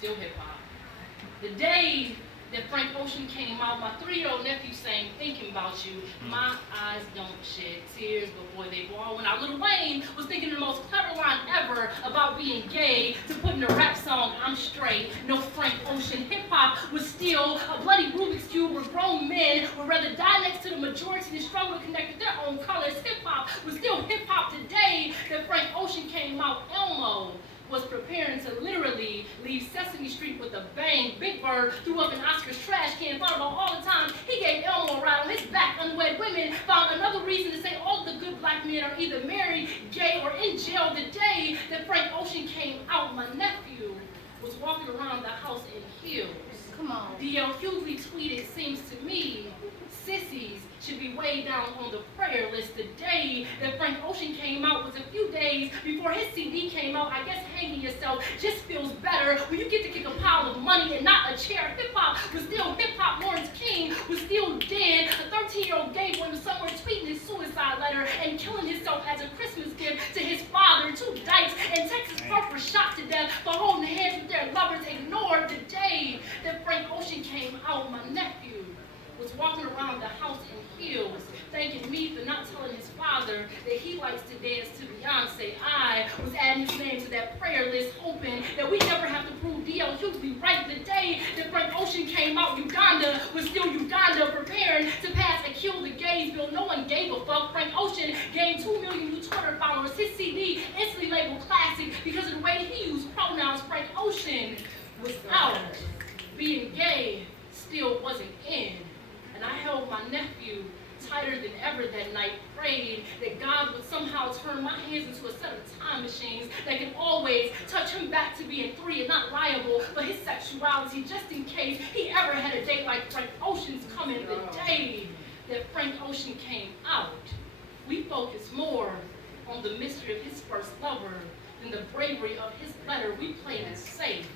still hip hop. The day that Frank Ocean came out, my 3-year-old nephew sang "Thinking About You." My eyes don't shed tears, but boy, they ball. When our little Wayne was thinking the most clever line ever about being gay, to put in a rap song, "I'm straight." No Frank Ocean. Hip hop was still a bloody Rubik's Cube where grown men would rather die next to the majority than struggle to connect with their own colors. Hip hop was still hip hop. Today that Frank Ocean came out, Elmo was preparing to literally leave Sesame Street with a bang. Big Bird threw up an Oscar's trash can, thought about all the time he gave Elmo a ride on his back. Unwed women found another reason to say all the good black men are either married, gay, or in jail. The day that Frank Ocean came out, my nephew was walking around the house in heels. Come on. D.L. Hughley tweeted, "Seems to me sissies should be way down on the prayer list." The day that Frank Ocean came out was a few days before his CD came out. I guess hanging yourself just feels better when you get to kick a pile of money and not a chair. Hip-hop was still hip-hop. Lawrence King was still dead. A 13-year-old gay boy was somewhere tweeting his suicide letter and killing himself as a Christmas gift to his father. 2 dykes in Texas Park were shot to death for holding hands with their lovers. Ignored. The day that Frank Ocean came out, my nephew was walking around the house in heels, thanking me for not telling his father that he likes to dance to Beyonce. I was adding his name to that prayer list, hoping that we never have to prove D.L. Hughley right. The day that Frank Ocean came out, Uganda was still Uganda, preparing to pass a Kill the Gays bill. No one gave a fuck. Frank Ocean gained 2 million new Twitter followers. His CD instantly labeled classic because of the way he used pronouns. Frank Ocean was out. Being gay still wasn't in. And I held my nephew tighter than ever that night, prayed that God would somehow turn my hands into a set of time machines that could always touch him back to being free and not liable for his sexuality, just in case he ever had a date like Frank Ocean's coming. The day that Frank Ocean came out, we focused more on the mystery of his first lover than the bravery of his letter. We played it safe.